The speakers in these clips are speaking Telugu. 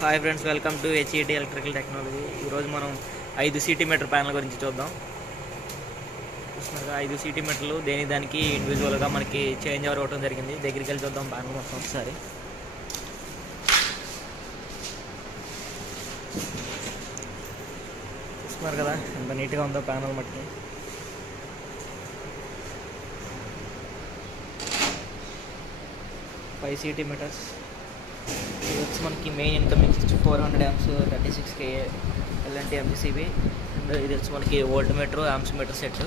Hi friends, welcome to HET electrical technology. ఈరోజు మనం 5 సిటీ మీటర్ ప్యానల్ గురించి చూద్దాం. చూస్తున్నారుగా 5 సిటీ మీటర్లు దానికి ఇండివిజువల్గా మనకి చేంజ్ ఓవర్ అవ్వడం జరిగింది. దగ్గరికి వెళ్ళి చూద్దాం ప్యానల్ మొత్తం ఒకసారి. చూస్తున్నారు కదా ఎంత నీట్గా ఉందో ప్యానల్ మట్టి. Five CT meters. ఇది వచ్చి మనకి main incoming 400 amps 36 kA LNT MCB. And ఇది వచ్చి మనకి volt meter amps meter set.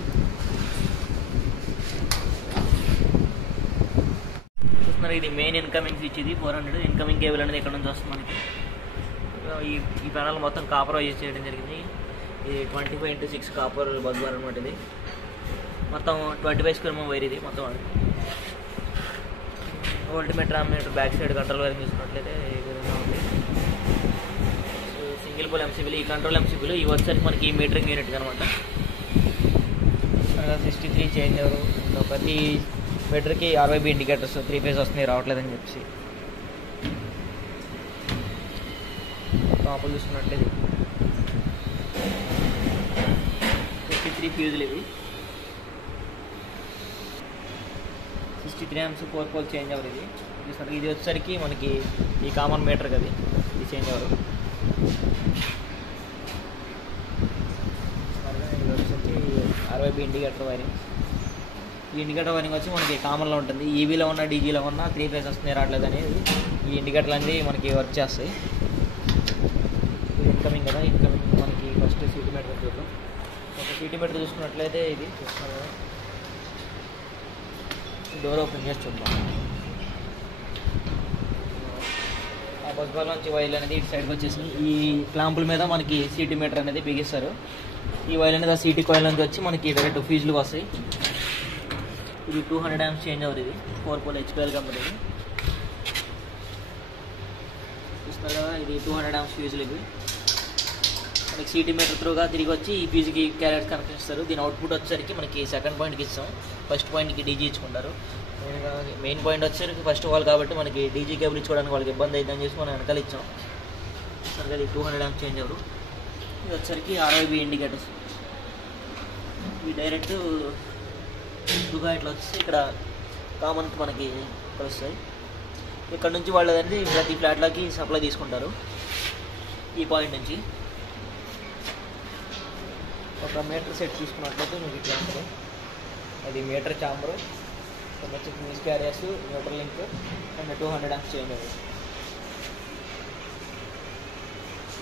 చూస్తున్నారు ఇది మెయిన్ ఇన్కమింగ్ స్విచ్. ఇది 400 ఇన్కమింగ్ కేబుల్ అనేది ఇక్కడ నుంచి వస్తుంది మనకి. ఈ ప్యానల్ మొత్తం కాపర్ యూజ్ చేయడం జరిగింది. ఇది 25x6 కాపర్ బస్ బార్ అనమాట. ఇది మొత్తం 25 square mm వైర్. ఇది మొత్తం volt meter ammeter back side control wire చూసుకున్నట్లయితే ఈ విధంగా ఉంది. సింగిల్ పోల్ ఎంసీబీలు, ఈ కంట్రోల్ ఎంసీబీలు ఇవి వచ్చేసరికి మనకి ఈ మీటరింగ్ యూనిట్ అనమాట. 63 చేంజ్ ఎవరు ప్రతి మీటర్కి RYB ఇండికేటర్స్ 3 phase వస్తున్నాయి, రావట్లేదని చెప్పి టాపులు చూసుకున్నట్లయితే 53 ఫ్యూజులు. ఇవి 63 amps 4 pole చేంజ్ అవర్. ఇది చూస్తున్నారు. ఇది వచ్చేసరికి మనకి ఈ కామన్ మీటర్ కదా, ఇది చేంజ్ అవర్. ఇది వచ్చేసరికి RYB ఇండికేటర్ వైరింగ్. ఈ ఇండికేటర్ వైరింగ్ వచ్చి మనకి కామన్లో ఉంటుంది. ఈవీలో ఉన్న డీజీలో ఉన్న 3 phase వస్తున్నాయి, రావట్లేదు అనేది ఈ ఇండికేటర్లు అన్నీ మనకి వర్క్ చేస్తాయి. ఇది ఇన్కమింగ్ కదా, ఇన్కమింగ్ మనకి ఫస్ట్ సిటీ మీటర్ చూద్దాం. ఒక సిటీ మీటర్ చూసుకున్నట్లయితే ఇది చూస్తున్నారు కదా, డోర్ ఓపెన్ చేసి చూద్దాం. ఆ బస్ బార్ నుంచి వైర్లు అనేది ఇటు సైడ్కి వచ్చేసి ఈ క్లాంపుల మీద మనకి సిటీ మీటర్ అనేది బిగిస్తారు. ఈ వైర్ అనేది ఆ సిటీ కాయిల్ నుంచి వచ్చి మనకి డైరెక్ట్ ఫ్యూజులు వస్తాయి. ఇది 200 amps చేంజ్ అవర్. ఇది 4 pole HPL కంపెనీ. చూస్తున్నారు కదా, ఇది 200 amps ఫ్యూజులు. ఇవి మనకి సిటీ మీటర్ త్రూగా తిరిగి వచ్చి ఈ ఫ్యూజ్కి క్యారెట్ కనెక్ట్ చేస్తారు. దీని అవుట్పుట్ వచ్చేసరికి మనకి సెకండ్ పాయింట్కి ఇస్తాం. ఫస్ట్ పాయింట్కి డీజీ ఇచ్చుకుంటారు. మెయిన్ పాయింట్ వచ్చేసరికి ఫస్ట్ వాల్ కాబట్టి మనకి డీజీ కేబుల్ ఇచ్చుకోవడానికి వాళ్ళకి ఇబ్బంది అవుతుందని చేసి మనం వెనకాల ఇచ్చాం. సరిగ్గా ఇది 200 amps చేంజ్ అవరు. ఇది వచ్చేసరికి RYB ఇండికేటర్స్. ఇవి డైరెక్ట్ దుగా ఇట్లా వచ్చి ఇక్కడ కామన్కి మనకి ఇక్కడ వస్తాయి. ఇక్కడ నుంచి వాళ్ళు అనేది ప్రతి ఫ్లాట్లకి సప్లై తీసుకుంటారు. ఈ పాయింట్ నుంచి ఒక మీటర్ సెట్ తీసుకున్నట్లయితే మీకు ఇట్లా ఉంటుంది. అది మీటర్ చాంబరు, వచ్చి music carriers, neutral link and 200 amps change అవ్వదు.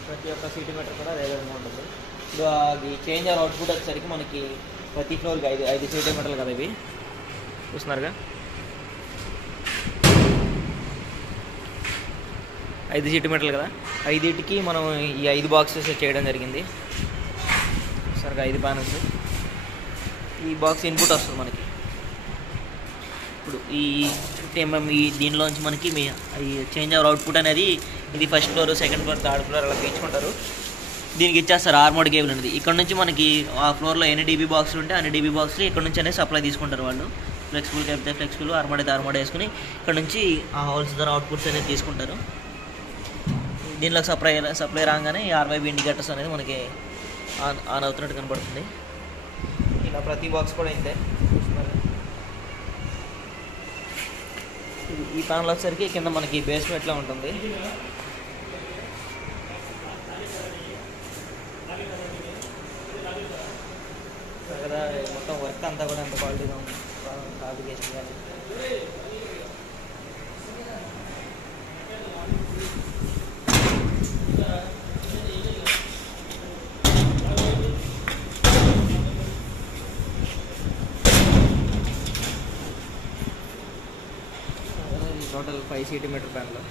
ప్రతి ఒక్క సిటీ మీటర్ కూడా అదే విధంగా ఉంటుంది. ఇప్పుడు అది చేంజ్ అవర్ అవుట్పుట్ వచ్చేసరికి మనకి ప్రతి ఫ్లోర్కి 5 సిటీ మీటర్లు కదా ఇవి. చూస్తున్నారుగా 5 సిటీ మీటర్లు కదా. 5టికి మనం ఈ 5 బాక్సెస్ చేయడం జరిగింది. సరిగా 5 ప్యానల్స్. ఈ బాక్స్ ఇన్పుట్ వస్తుంది మనకి. ఇప్పుడు ఈ దీనిలోంచి మనకి ఈ చేంజ్ అవర్ అవుట్పుట్ అనేది ఇది first floor, second floor, third floor అలా పీల్చుకుంటారు. దీనికి ఇచ్చేస్తారు ఆర్మోడ్ కేబుల్ అనేది. ఇక్కడ నుంచి మనకి ఆ ఫ్లోర్లో ఎన్ని డీబీ బాక్సులు ఉంటే అన్ని డీబీ బాక్సులు ఇక్కడ నుంచి అనేది సప్లై తీసుకుంటారు వాళ్ళు. ఫ్లెక్సిబుల్ అయితే ఫ్లెక్సిబుల్, ఆర్మోడ్ అయితే ఆర్మోడ్ వేసుకుని ఇక్కడ నుంచి ఆ హోల్స్ ద్వారా అవుట్పుట్స్ అనేది తీసుకుంటారు. దీనిలో సప్లై రాగానే ఈ RYB ఇండికేటర్స్ అనేది మనకి ఆన్ అవుతున్నట్టు కనబడుతుంది. ఇలా ప్రతి బాక్స్ కూడా ఇంతే. ఈ ప్యానల్ వచ్చేసరికి కింద మనకి బేస్మెంట్లో ఉంటుంది. కదా మొత్తం వర్క్ అంతా కూడా ఎంత క్వాలిటీగా ఉంది. కాంప్లికేషన్ కానీ టోటల్ 5 సిటీ మీటర్ ప్యానల్.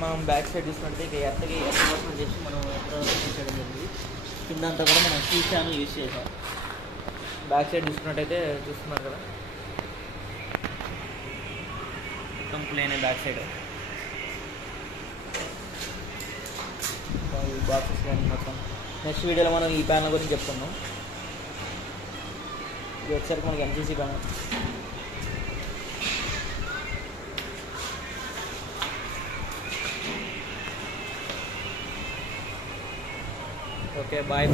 మనం బ్యాక్ సైడ్ చూసినట్టు ఇక ఎత్తకి కోసం చేసి మనం చేయడం జరిగింది. కింద అంతా కూడా మనం C ఛానల్ యూజ్ చేసాం. బ్యాక్ సైడ్ చూసుకున్నట్టయితే చూస్తున్నారు కదా, మొత్తం ప్లేన్ బ్యాక్ సైడ్. బాక్సెస్ కానీ మొత్తం నెక్స్ట్ వీడియోలో మనం ఈ ప్యానల్ గురించి చెప్పుకుందాం. ఇది వచ్చేసరికి మనకి ఎంసీసీ ప్యానల్. Okay, bye.